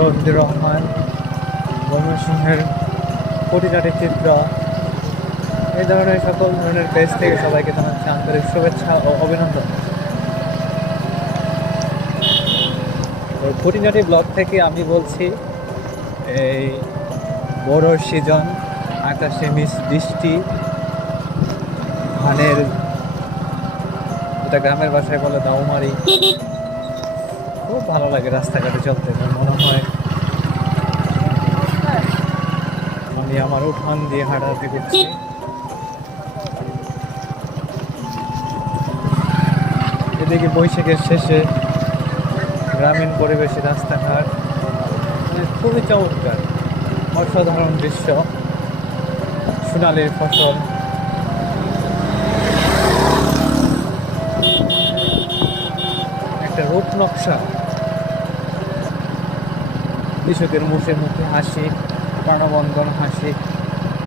তৌহিদুর রহমান, ময়মনসিংহের খুঁটিনাটি চিত্র, এই ধরনের সকল ধরনের পেজ থেকে সবাইকে জানাচ্ছি আন্তরিক শুভেচ্ছা ও অভিনন্দন। ওই খুঁটিনাটি ব্লগ থেকে আমি বলছি, এই বড়োর সিজন, আকাশে বৃষ্টি, ধানের, যেটা গ্রামের ভাষায় বলে দাউমারি, খুব ভালো লাগে রাস্তাঘাটে চলতে। মনে হয় আমি আমার উঠান দিয়ে হাঁটাহাঁটি করছি। এদিকে বৈশাখের শেষে গ্রামীণ পরিবেশে রাস্তাঘাট খুবই চমৎকার, অসাধারণ দৃশ্য, সোনালির ফসল, একটা রূপ নকশা, কৃষকের মুখে মুখে হাসি, প্রাণবন্তন হাসি।